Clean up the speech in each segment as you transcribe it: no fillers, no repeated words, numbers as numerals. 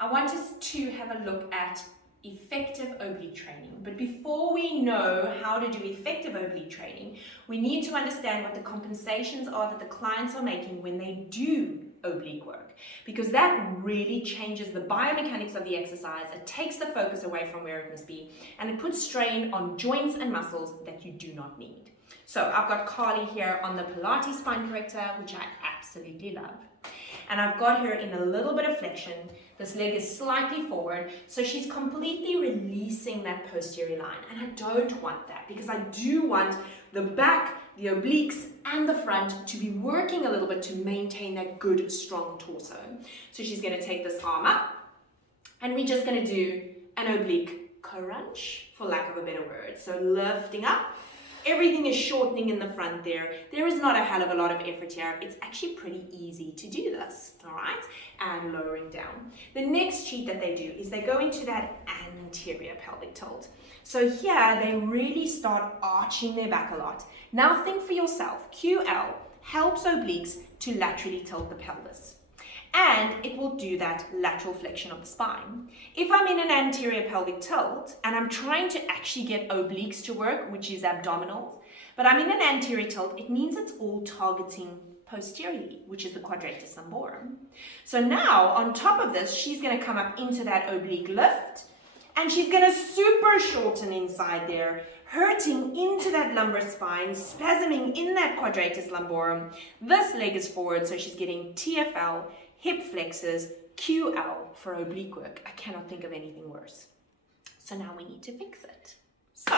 I want us to have a look at effective oblique training. But before we know how to do effective oblique training, we need to understand what the compensations are that the clients are making when they do oblique work, because that really changes the biomechanics of the exercise. It takes the focus away from where it must be, and it puts strain on joints and muscles that you do not need. So I've got Carly here on the Pilates spine corrector, which I absolutely love. And I've got her in a little bit of flexion. This leg is slightly forward, so she's completely releasing that posterior line. And I don't want that, because I do want the back, the obliques, and the front to be working a little bit to maintain that good, strong torso. So she's going to take this arm up, and we're just going to do an oblique crunch, for lack of a better word. So lifting up. Everything is shortening in the front there. There is not a hell of a lot of effort here. It's actually pretty easy to do this, all right? And lowering down. The next cheat that they do is they go into that anterior pelvic tilt. So here they really start arching their back a lot. Now think for yourself, QL helps obliques to laterally tilt the pelvis. And it will do that lateral flexion of the spine. If I'm in an anterior pelvic tilt and I'm trying to actually get obliques to work, which is abdominals, but I'm in an anterior tilt, it means it's all targeting posteriorly, which is the quadratus lumborum. So now on top of this, she's going to come up into that oblique lift, and she's going to super shorten inside there, hurting into that lumbar spine, spasming in that quadratus lumborum. This leg is forward, so she's getting TFL, hip flexors, QL for oblique work. I cannot think of anything worse. So now we need to fix it. So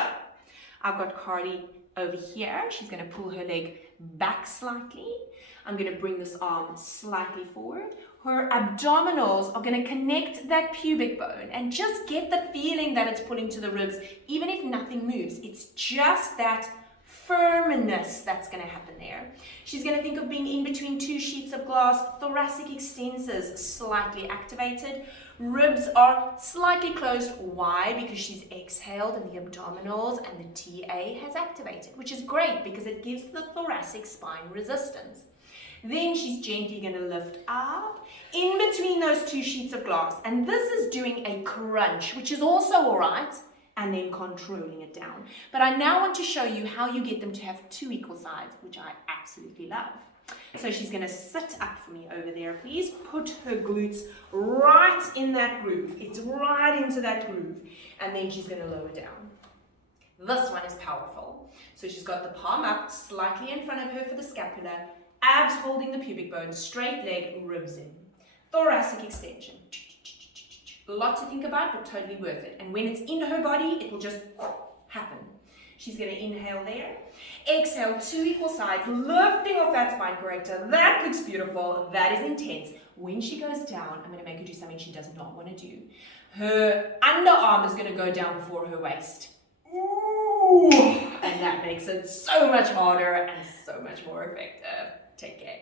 I've got Carly over here. She's going to pull her leg back slightly. I'm going to bring this arm slightly forward. Her abdominals are going to connect that pubic bone and just get the feeling that it's pulling to the ribs, even if nothing moves. It's just that firmness that's going to happen there. She's going to think of being in between two sheets of glass, thoracic extensors slightly activated, ribs are slightly closed. Why? Because she's exhaled and the abdominals and the TA has activated, which is great because it gives the thoracic spine resistance. Then she's gently going to lift up in between those two sheets of glass, and this is doing a crunch, which is also all right, and then controlling it down. But I now want to show you how you get them to have two equal sides, which I absolutely love. So she's going to sit up for me over there, please. Put her glutes right in that groove. It's right into that groove. And then she's going to lower down. This one is powerful. So she's got the palm up, slightly in front of her for the scapula, abs holding the pubic bone, straight leg, ribs in. Thoracic extension. A lot to think about, but totally worth it. And when it's in her body, it will just happen. She's going to inhale there. Exhale, two equal sides, lifting off that spine corrector. That looks beautiful. That is intense. When she goes down, I'm going to make her do something she does not want to do. Her underarm is going to go down before her waist. Ooh! And that makes it so much harder and so much more effective. Take care.